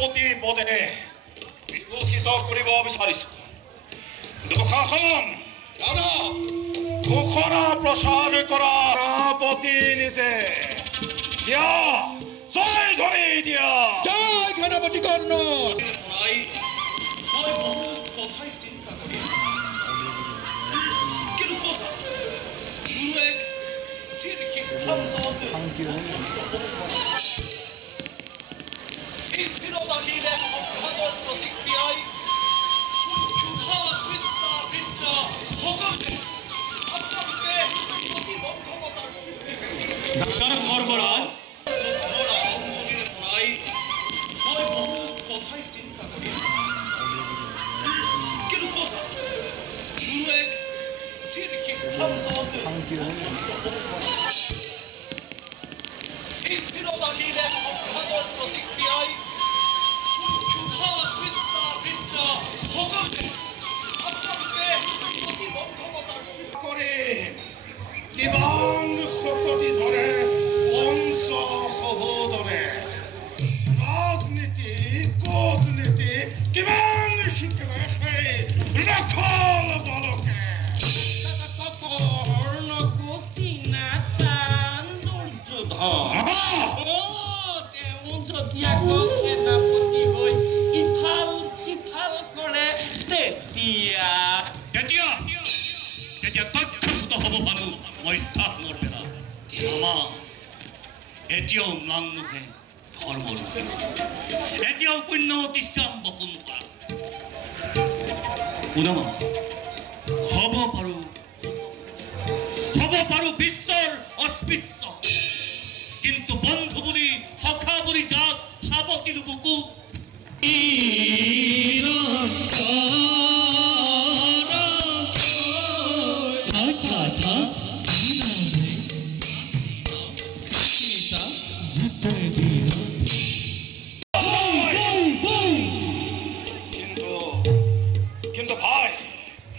সেনাপতি পদে বিভূষিত কৰিব বিচাৰিছো। দুঃশাসন ঘোষণা প্ৰচাৰ কৰা সেনাপতি নিজে দিয়া, জয় ধৰি দিয়া, জয় সেনাপতি কৰ্ণন। সৰ্বৰাজ কিমান শকতি ধৰে পঞ্চ সহোদৰে ৰাজনীতি কূটনীতি কিমান শিকিলে সেই ৰখল বালকে এতিয়াও নাংনুহে ধৰ্ম নহয়, এতিয়াও পুণ্যৱতী শ্যাম বসুন্ধৰা পুনঃ হ'ব পাৰো বিশ্বৰ অস্পৃশ্য, কিন্তু বন্ধু বুলি সখা বুলি যাক সাৱতি বুকু কিন্তু ভাই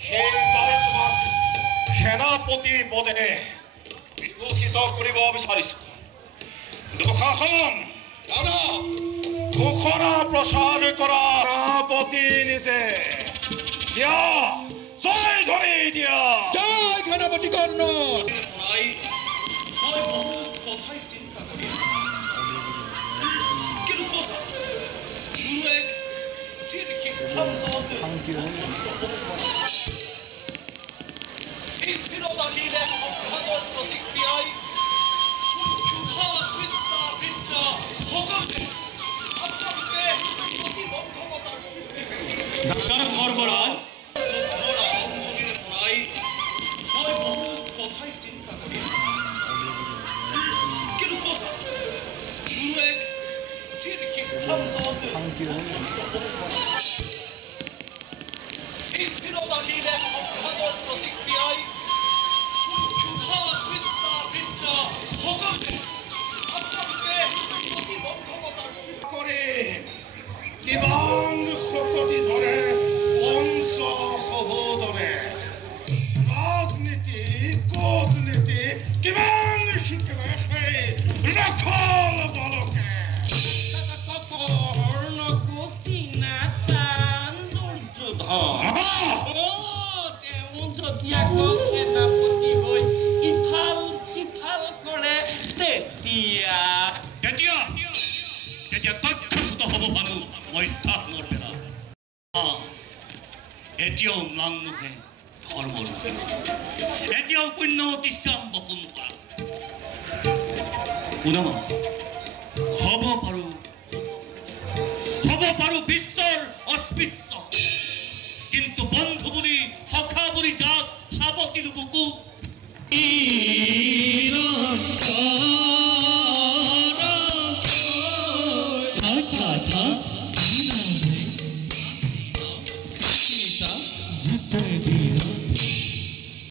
সেইবাবে তোমাক সেনাপতি পদে বিভূষিত কৰিব বিচাৰিছো। দুঃশাসন ঘোষণা প্ৰচাৰ কৰা সেনাপতি নিজে দিয়া, জয় ধৰি দিয়া, জয় সেনাপতি কৰ্ণন। সৰ্বৰাজ কিমান শকতি ধৰে পঞ্চ সহোদৰে ৰাজনীতি কূটনীতি কিমান শিকিলে সেই ৰখল বালকে এতিয়াও নাংনুহে ধৰ্ম নহয়, এতিয়াও পুণ্যৱতী শ্যাম বসুন্ধৰা পুনঃ হ'ব পাৰো বিশ্বৰ অস্পৃশ্য, কিন্তু বন্ধু বুলি সখা বুলি যাক সাৱতি বুকু